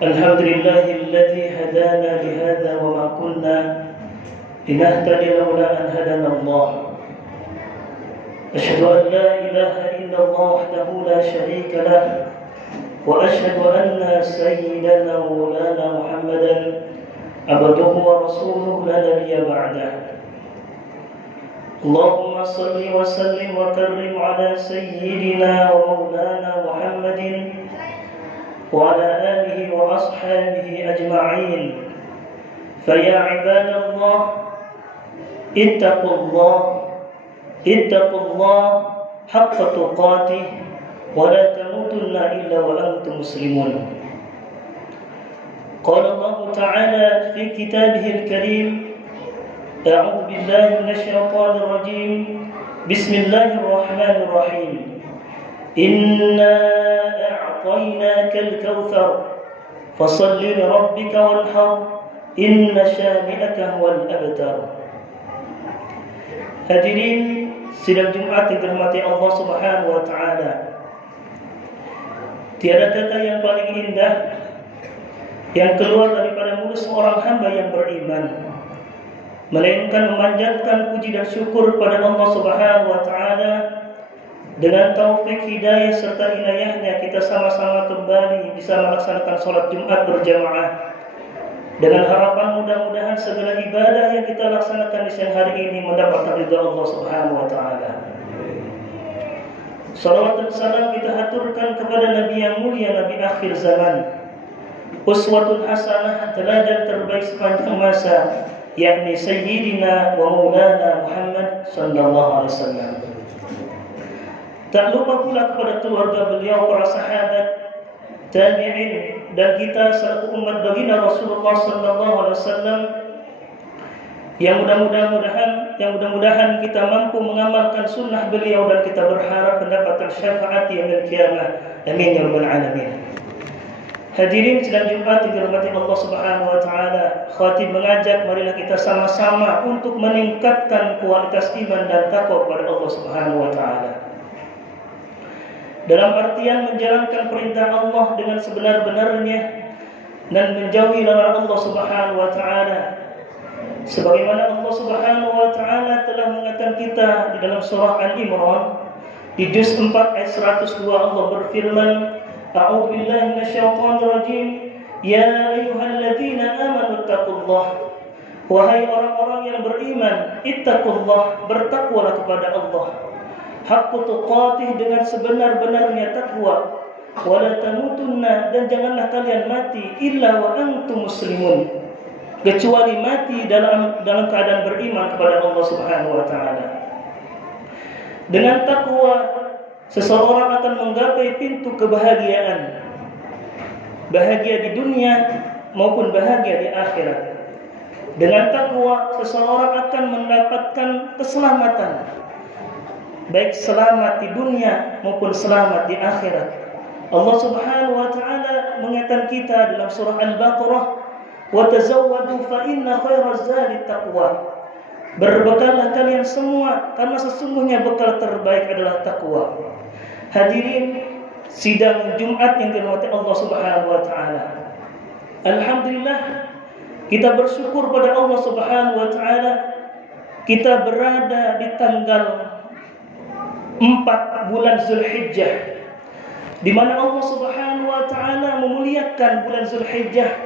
الحمد لله الذي هدانا لهذا وما كنا لنهتدي لولا أن هدانا الله. أشهد أن لا إله إلا الله وحده لا شريك له، وأشهد أن سيدنا ومولانا محمدا عبده ورسوله لا نبي بعده. اللهم صل وسلم وكرم على سيدنا ومولانا محمد وعلى آله وأصحابه أجمعين. فيا عباد الله اتقوا الله حق تقاته ولا تموتن إلا وأنتم مسلمون. قال الله تعالى في كتابه الكريم: أعوذ بالله من الشيطان الرجيم، بسم الله الرحمن الرحيم، إنا أعطيناك الكوثر فصل لربك وانحر إن شانئك هو الأبتر. Hadirin sidang Jumat yang dirahmati Allah Subhanahu wa taala. Tiada kata yang paling indah yang keluar daripada mulut seorang hamba yang beriman melainkan memanjatkan puji dan syukur kepada Allah Subhanahu wa taala. Dengan taufik hidayah serta inayahnya kita sama-sama kembali bisa melaksanakan sholat Jumat berjamaah, dengan harapan mudah-mudahan segala ibadah yang kita laksanakan di siang hari ini mendapatkan ridha Allah Subhanahu wa taala. Salawat dan salam kita haturkan kepada Nabi yang mulia, Nabi akhir zaman, uswatun hasanah, teladan terbaik sepanjang masa, yakni Sayyidina wa Maulana Muhammad sallallahu alaihi wasallam. Tak lupa pula kepada keluarga beliau, para sahabat, tabi'in, dan kita selaku umat baginda Rasulullah sallallahu alaihi wasallam yang mudah-mudahan kita mampu mengamalkan sunnah beliau dan kita berharap mendapatkan syafaat yaumil qiyamah. Amin ya rabbal alamin. Hadirin sidang Jumat yang dirahmati Allah Subhanahu wa taala, khatib mengajak marilah kita sama-sama untuk meningkatkan kualitas iman dan takwa kepada Allah Subhanahu wa taala. Dalam artian menjalankan perintah Allah dengan sebenar-benarnya dan menjauhi larangan Allah Subhanahu wa taala. Sebagaimana Allah Subhanahu wa taala telah mengingatkan kita di dalam surah Al-Imran di juz 4 ayat 102, Allah berfirman, A'udzu billahi minasyaitonir rajim, ya ayyuhalladzina amanu taqullah. Wahai orang-orang yang beriman, ittaqullah, bertakwalah kepada Allah. Haqqa tuqatih, dengan sebenar-benarnya takwa. wala tamutunna, dan janganlah kalian mati illa wa antum muslimun, kecuali mati dalam keadaan beriman kepada Allah Subhanahu wa taala. Dengan takwa seseorang akan menggapai pintu kebahagiaan, bahagia di dunia maupun bahagia di akhirat. Dengan takwa seseorang akan mendapatkan keselamatan, baik selamat di dunia maupun selamat di akhirat. Allah Subhanahu wa taala mengingatkan kita dalam surah Al-Baqarah, "Wa tazawwadu fa inna khairaz zadi taqwa." Berbekallah kalian semua karena sesungguhnya bekal terbaik adalah takwa. Hadirin sidang Jumat yang dirahmati Allah Subhanahu wa taala. Alhamdulillah, kita bersyukur pada Allah Subhanahu wa taala, kita berada di tanggal 4 bulan Zulhijjah, di mana Allah Subhanahu wa taala memuliakan bulan Zulhijjah,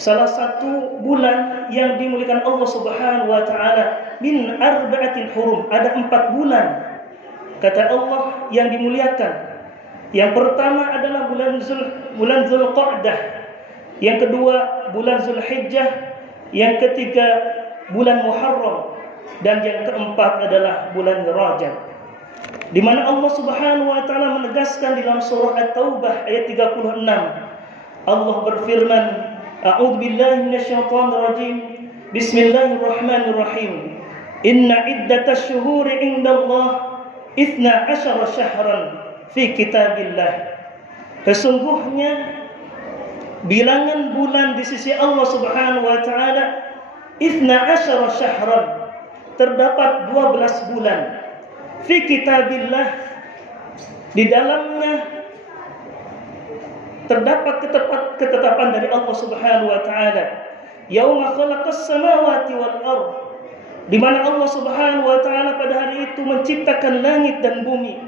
salah satu bulan yang dimuliakan Allah Subhanahu wa taala. Min arba'atil hurum, ada 4 bulan kata Allah yang dimuliakan. Yang pertama adalah bulan Zulqa'dah, yang kedua bulan Zulhijjah, yang ketiga bulan Muharram, dan yang keempat adalah bulan Rajab. Di mana Allah Subhanahu wa taala menegaskan dalam surah At-Taubah ayat 36, Allah berfirman, A'udzu billahi minasyaitonir rajim. Bismillahirrahmanirrahim. Inna iddatasy syuhuri 'indallah 12 syahran fi kitabillah. Sesungguhnya bilangan bulan di sisi Allah Subhanahu wa taala 12 syahran, terdapat 12 bulan. Fi kitabillah, di dalamnya terdapat ketetapan dari Allah Subhanahu wa taala. Yauma khalaqas samawati wal ardh, di mana Allah Subhanahu wa taala pada hari itu menciptakan langit dan bumi.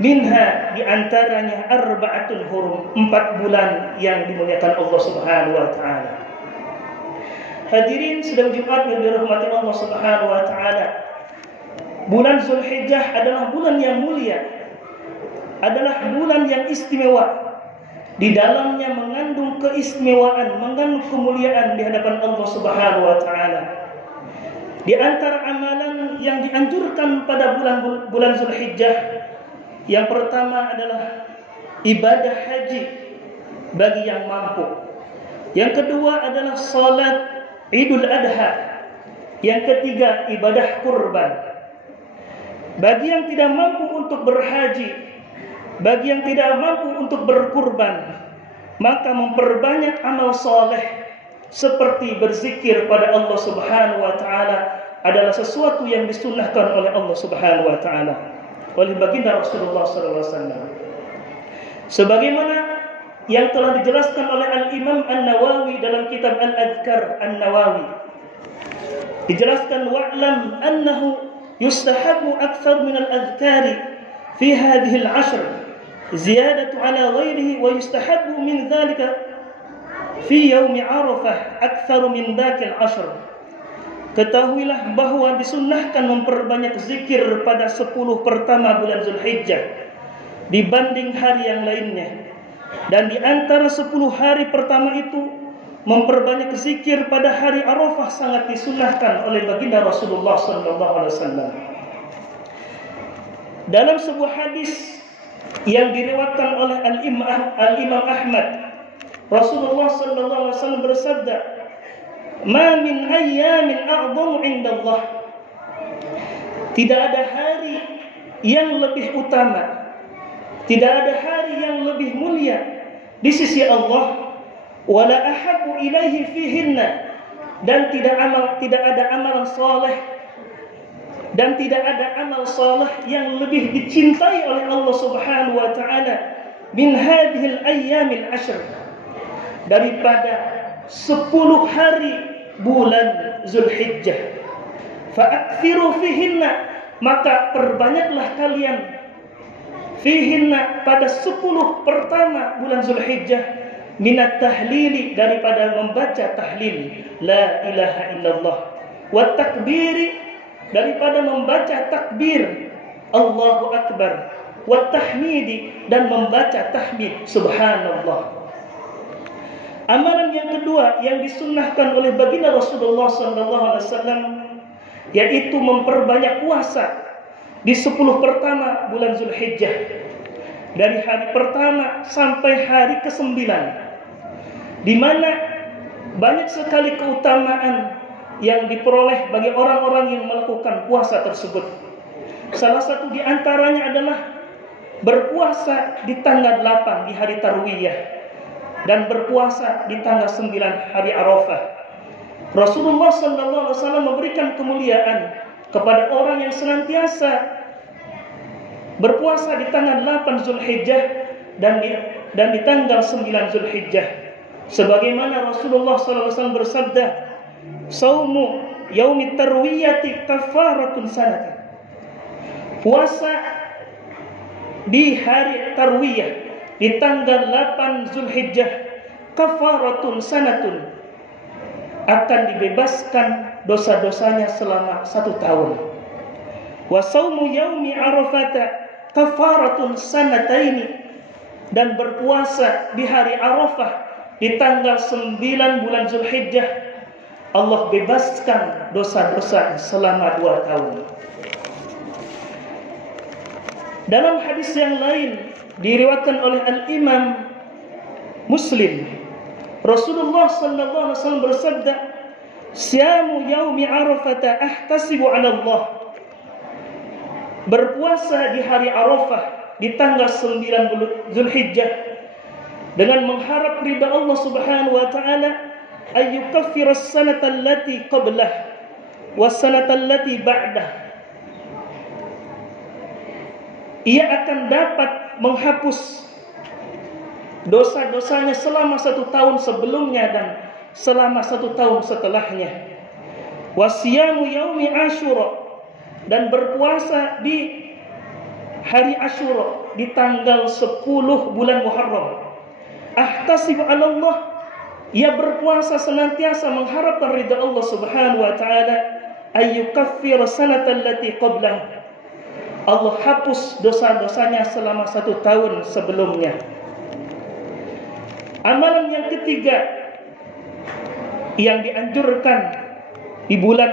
Minha, di antaranya arba'atul hurum, 4 bulan yang dimuliakan Allah Subhanahu wa taala. Hadirin sidang Jumat yang dirahmati Allah Subhanahu wa taala, bulan Zulhijjah adalah bulan yang mulia, adalah bulan yang istimewa. Di dalamnya mengandung keistimewaan, mengandung kemuliaan di hadapan Allah Subhanahu wa taala. Di antara amalan yang dianjurkan pada bulan Zulhijjah, yang pertama adalah ibadah haji bagi yang mampu. Yang kedua adalah salat Idul Adha. Yang ketiga ibadah kurban. Bagi yang tidak mampu untuk berhaji, bagi yang tidak mampu untuk berkurban, maka memperbanyak amal soleh seperti berzikir pada Allah Subhanahu wa taala adalah sesuatu yang disunnahkan oleh Allah Subhanahu wa taala, oleh baginda Rasulullah sallallahu alaihi wasallam. Sebagaimana yang telah dijelaskan oleh Al-Imam An-Nawawi dalam kitab Al-Adhkar An-Nawawi, dijelaskan wa'lam annahu yustahabu akthar min al-adhkari fi hadhihi al-ashr ziyadatu ala ghairihi, wa yustahabu min dhalika fi yaum Arafah akthar min dhakil ashr. Ketahuilah bahwa disunnahkan memperbanyak zikir pada 10 pertama bulan Zulhijjah dibanding hari yang lainnya. Dan di antara 10 hari pertama itu, memperbanyak zikir pada hari Arafah sangat disunnahkan oleh baginda Rasulullah sallallahu alaihi wasallam. Dalam sebuah hadis yang diriwayatkan oleh Al-Imam Ahmad, Rasulullah sallallahu alaihi wasallam bersabda, "Ma min ayyamin a'dhamu 'indallah." Tidak ada hari yang lebih utama, tidak ada hari yang lebih mulia di sisi Allah, wala ahabbu ilaihi fihinna, dan tidak ada amalan saleh, dan tidak ada amal saleh yang lebih dicintai oleh Allah Subhanahu wa taala min hadhil ayyamil ashr, daripada 10 hari bulan Zulhijjah. Fa'akthiru fihinna, maka perbanyaklah kalian fihinna pada 10 pertama bulan Zulhijjah, minat tahlili, daripada membaca tahlil la ilaha illallah, wa takbiri, daripada membaca takbir Allahu akbar, wa tahmidi, dan membaca tahmid subhanallah. Amalan yang kedua yang disunnahkan oleh baginda Rasulullah SAW yaitu memperbanyak puasa di 10 pertama bulan Zulhijjah, dari hari pertama sampai hari ke-9, di mana banyak sekali keutamaan yang diperoleh bagi orang-orang yang melakukan puasa tersebut. Salah satu di antaranya adalah berpuasa di tanggal 8 di hari Tarwiyah dan berpuasa di tanggal 9 hari Arafah. Rasulullah SAW memberikan kemuliaan kepada orang yang senantiasa berpuasa di tanggal 8 Zulhijjah dan di tanggal 9 Zulhijjah. Sebagaimana Rasulullah SAW bersabda, "Saumu yaumit tarwiyati kafaratun sanatin." Puasa di hari Tarwiyah di tanggal 8 Zulhijjah kafaratun sanatun, akan dibebaskan dosa-dosanya selama 1 tahun. Wa saumu yaumi arafata kafaratun sanataini, dan berpuasa di hari Arafah di tanggal 9 bulan Zulhijjah, Allah bebaskan dosa-dosa selama 2 tahun. Dalam hadis yang lain diriwayatkan oleh Al-Imam Muslim, Rasulullah sallallahu alaihi wasallam bersabda, "Siyamu yaumi Arafata ahtasibu 'ala Allah." Berpuasa di hari Arafah di tanggal 9 Zulhijjah dengan mengharap ridha Allah Subhanahu wa taala, ayyukaffira as-sanata allati qablah was-sanata allati ba'dah. Ia akan dapat menghapus dosa-dosanya selama 1 tahun sebelumnya dan selama 1 tahun setelahnya. Wasiyamu yaumi Asyura, dan berpuasa di hari Asyura di tanggal 10 bulan Muharram. Ahtasibu 'ala Allah, ia berpuasa senantiasa mengharapkan ridha Allah Subhanahu wa taala, ayyukaffira sanata allati qablahu. Allah hapus dosa-dosanya selama 1 tahun sebelumnya. Amalan yang ketiga yang dianjurkan di bulan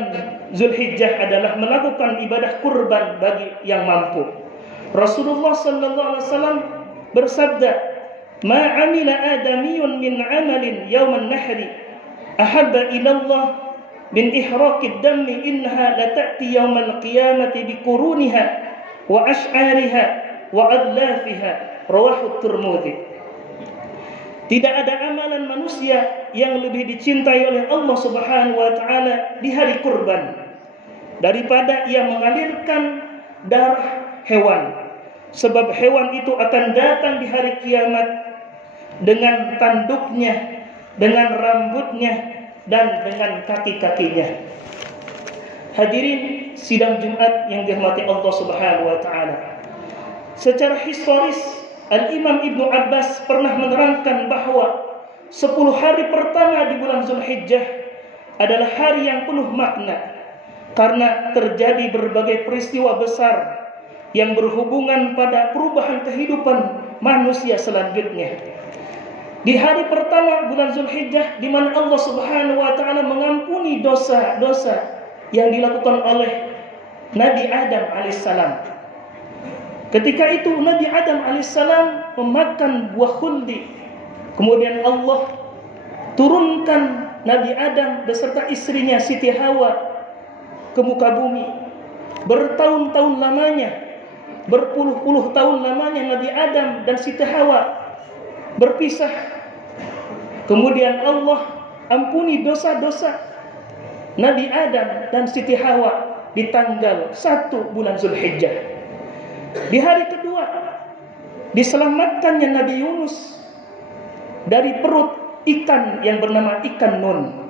Zulhijjah adalah melakukan ibadah kurban bagi yang mampu. Rasulullah sallallahu alaihi wasallam bersabda, "Ma 'amila adamiyun min 'amalin yawman nahri ahabba ila Allah min ihraqid dammi innaha la ta'ti yawmal qiyamati biquruniha wa ash'ariha wa adlafiha." Rawahu Tirmidzi. Tidak ada amalan manusia yang lebih dicintai oleh Allah Subhanahu wa taala di hari kurban daripada ia mengalirkan darah hewan. Sebab hewan itu akan datang di hari kiamat dengan tanduknya, dengan rambutnya, dan dengan kaki-kakinya. Hadirin sidang Jumat yang dirahmati Allah Subhanahu wa taala. Secara historis, Al-Imam Ibnu Abbas pernah menerangkan bahwa 10 hari pertama di bulan Zulhijjah adalah hari yang penuh makna karena terjadi berbagai peristiwa besar yang berhubungan pada perubahan kehidupan manusia selanjutnya. Di hari pertama bulan Zulhijjah, di mana Allah Subhanahu wa taala mengampuni dosa-dosa yang dilakukan oleh Nabi Adam alaihissalam. Ketika itu Nabi Adam alaihissalam memakan buah khuldi. Kemudian Allah turunkan Nabi Adam beserta istrinya Siti Hawa ke muka bumi. Bertahun-tahun lamanya, berpuluh-puluh tahun lamanya Nabi Adam dan Siti Hawa berpisah. Kemudian Allah ampuni dosa-dosa Nabi Adam dan Siti Hawa di tanggal 1 bulan Zulhijjah. Di hari kedua diselamatkannya Nabi Yunus dari perut ikan yang bernama ikan Nun.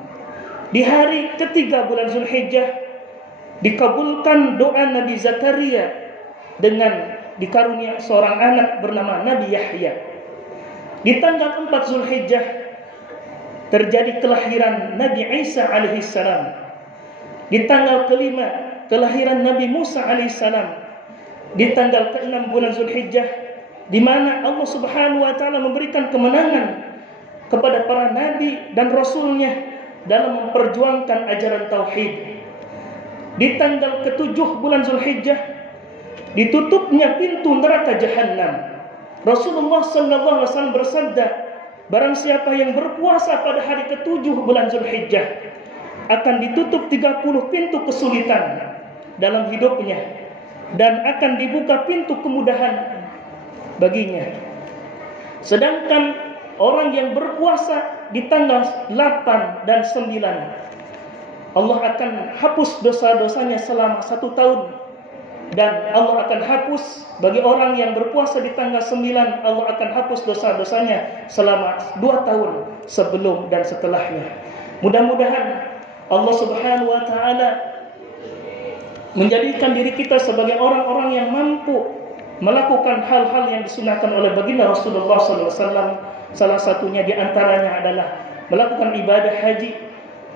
Di hari ketiga bulan Zulhijjah dikabulkan doa Nabi Zakaria dengan dikarunia seorang anak bernama Nabi Yahya. Di tanggal 4 Zulhijjah terjadi kelahiran Nabi Isa alaihissalam. Di tanggal kelima kelahiran Nabi Musa alaihissalam. di tanggal ke-6 bulan Zulhijjah, di mana Allah Subhanahu wa taala memberikan kemenangan kepada para nabi dan rasulnya dalam memperjuangkan ajaran tauhid. Di tanggal ke-7 bulan Zulhijjah ditutupnya pintu neraka Jahannam. Rasulullah sallallahu alaihi wasallam bersabda, barang siapa yang berpuasa pada hari ke-7 bulan Zulhijjah akan ditutup 30 pintu kesulitan dalam hidupnya dan akan dibuka pintu kemudahan baginya. Sedangkan orang yang berpuasa di tanggal 8 dan 9, Allah akan hapus dosa-dosanya selama 1 tahun. Dan Allah akan hapus bagi orang yang berpuasa di tanggal 9, Allah akan hapus dosa-dosanya selama 2 tahun sebelum dan setelahnya. Mudah-mudahan Allah Subhanahu wa taala menjadikan diri kita sebagai orang-orang yang mampu melakukan hal-hal yang disunahkan oleh baginda Rasulullah SAW. Salah satunya di antaranya adalah melakukan ibadah haji,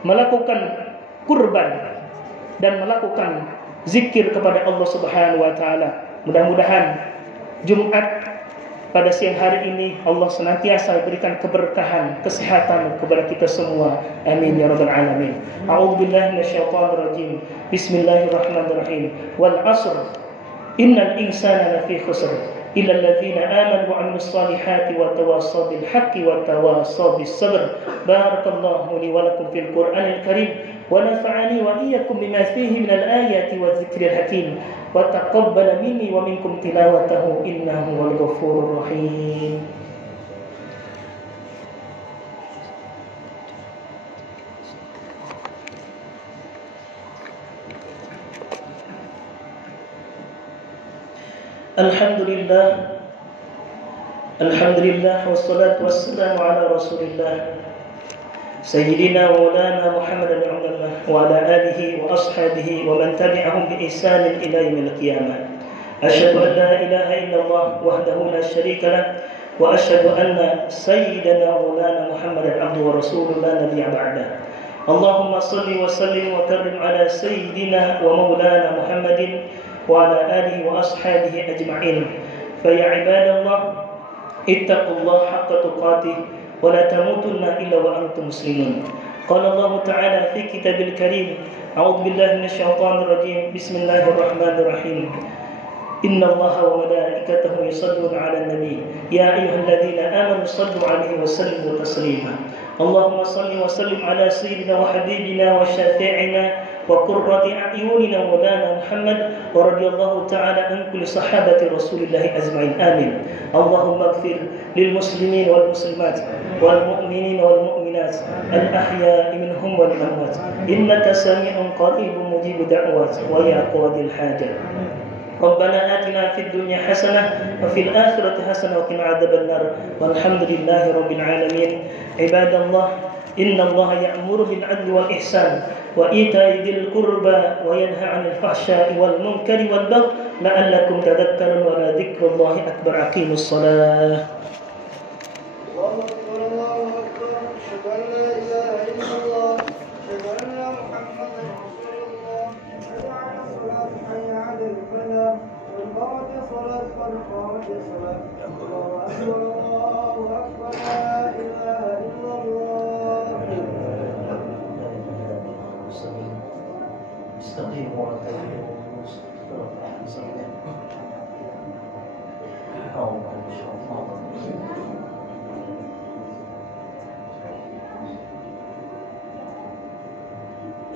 melakukan kurban, dan melakukan zikir kepada Allah Subhanahu wa taala. Mudah-mudahan Jumat pada siang hari ini Allah senantiasa berikan keberkahan, kesehatan kepada kita semua. Amin ya rabbal alamin. A'udzubillahi minasyaitonir rajim. Bismillahirrahmanirrahim. Wal 'asr. Innal insana lafi khusr. Illa alladziina aamanu wa 'amilus shaalihati wa tawassaw bil haqqi wa tawassaw bis sabr. Barakallahu li wa lakum fil Qur'anil karim. ونفعني وإياكم بما فيه من الآيات والذكر الحكيم وتقبل مني ومنكم تلاوته إنه هو الغفور الرحيم. Alhamdulillah wassalatu wassalamu ala Rasulillah Sayyidina Maulana Muhammad bin Abdullah wa ala alihi wa ashabihi wa man tabi'ahum bi ihsan ila yaumil qiyamah. Asyhadu an la ilaha illallah wahdahu la syarika lah wa asyhadu anna sayyidana Maulana Muhammadan abduhu wa rasuluhu la nabiyya ba'dah. Allahumma shalli wa sallim wa karrim ala sayyidina wa maulana Muhammadin wa ala alihi wa ashabihi ajma'in. Fa ya ibadallah ittaqullaha haqqa tuqatih ولا تموتن إلا وأنتم مسلمون. قال الله تعالى في كتاب الكريم أعوذ بالله من الشيطان الرجيم بسم الله الرحمن الرحيم إن الله وملائكته يصلون على النبي يا أيها الذين آمنوا صلوا عليه وسلموا تسليما. اللهم صل وسلم على سيدنا وحبيبنا وشافعنا وقرة أعيننا مولانا محمد ورضي الله تعالى عن كل صحابة رسول الله أجمعين آمين. اللهم اغفر للمسلمين والمسلمات والمؤمنين والمؤمنات الأحياء منهم والأموات إنك سميع قريب مجيب دعوات ويا قاضي الحاجة. ربنا آتنا في الدنيا حسنة وفي الآخرة حسنة وقنا عذاب النار والحمد لله رب العالمين. عباد الله إن الله يأمر بالعدل والإحسان وإيتاء ذي القربى وينهى عن الفحشاء والمنكر والبغي لعلكم تذكرون ولذكر الله أكبر. أقيموا الصلاة.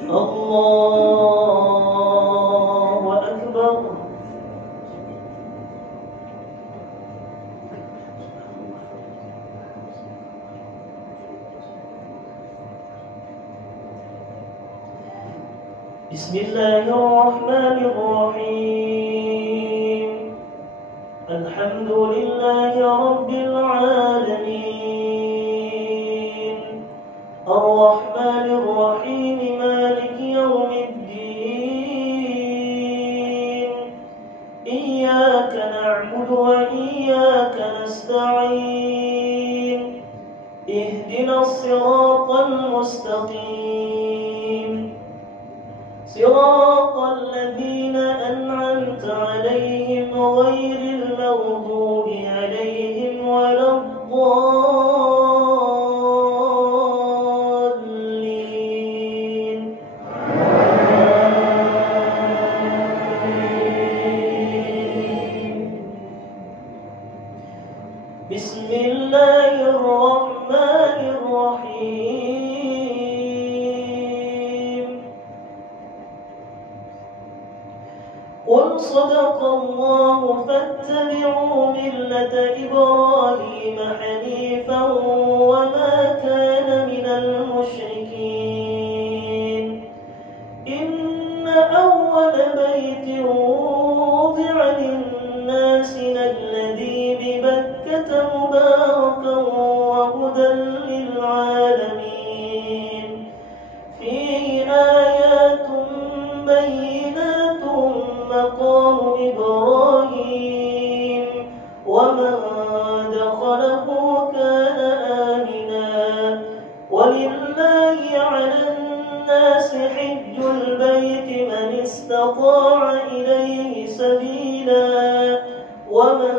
Allahu Akbar. Bismillahirrahmanirrahim. Alhamdulillahi Rabbil Alamin. Ar-Rahmanir Rahim. Maliki Yawmiddin. Iyyaka na'budu wa iyyaka nasta'in. Ihdinas siratal mustaqim. صراط الذين أنعمت عليهم غير المغضوب عليهم ولا الضالين. بسم الله الرحمن الرحيم. قل صدق الله فاتبعوا ملة إبراهيم حنيفا وما كان من المشركين. إن أول بيت وضع للناس الذي ببكة مباركا وهدى للعالمين. فيه آيات بينات مقام إبراهيم ومن دخله كان آمنا ولله على الناس حج البيت من استطاع إليه سبيلا ومن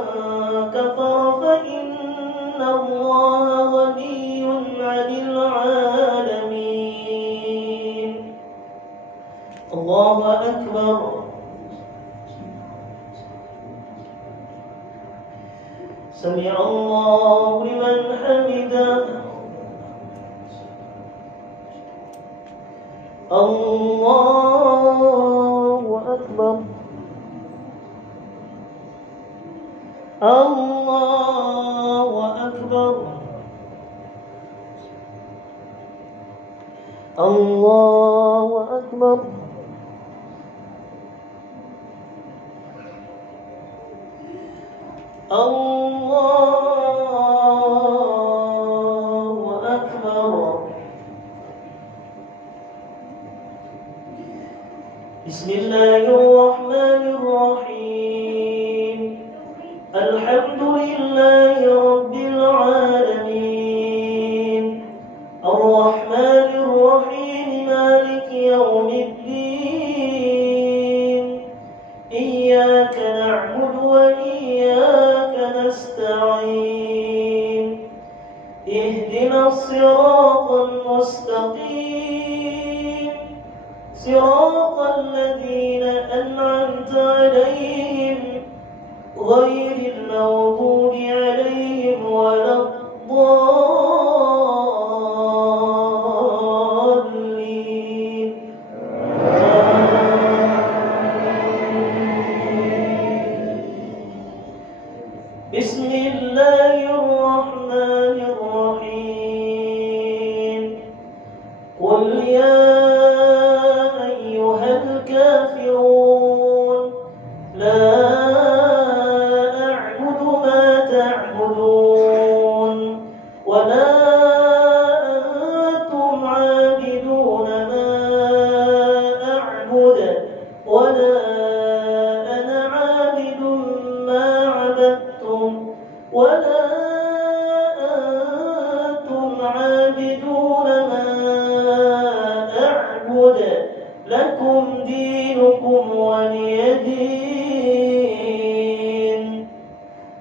كفر فإن الله غني عن العالمين. الله أكبر. سمع الله لمن حمده. الله أكبر. الله أكبر. الله أكبر. الله أكبر. بسم الله الرحمن الرحيم. الحمد لله رب العالمين الرحمن الرحيم مالك يوم الدين. إياك نعبد وإياك نستعين. اهدنا الصراط المستقيم صراط الذين أنعمت عليهم غير المغضوب عليهم ولا الضالين. بسم الله الرحمن الرحيم. قل يا أيها الكافرون لا أعبد ما تعبدون ولا أنتم عابدون ما أعبد ولا أنا عابد ما عبدتم ولا أنتم عابدون ما أعبد لكم دينكم ولي دين.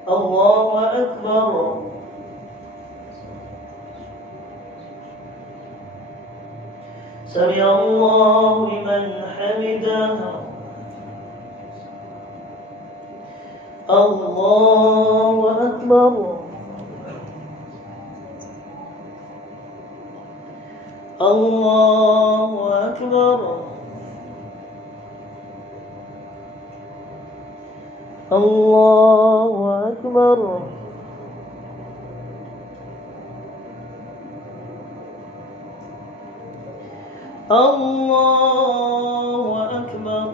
الله أكبر. سمع الله لمن حمده. الله أكبر. الله أكبر. الله أكبر. الله أكبر.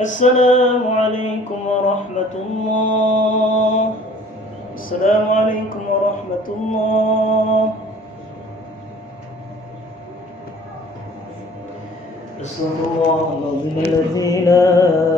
السلام عليكم ورحمة الله. السلام عليكم ورحمة الله. أستغفر الله العظيم الذي لا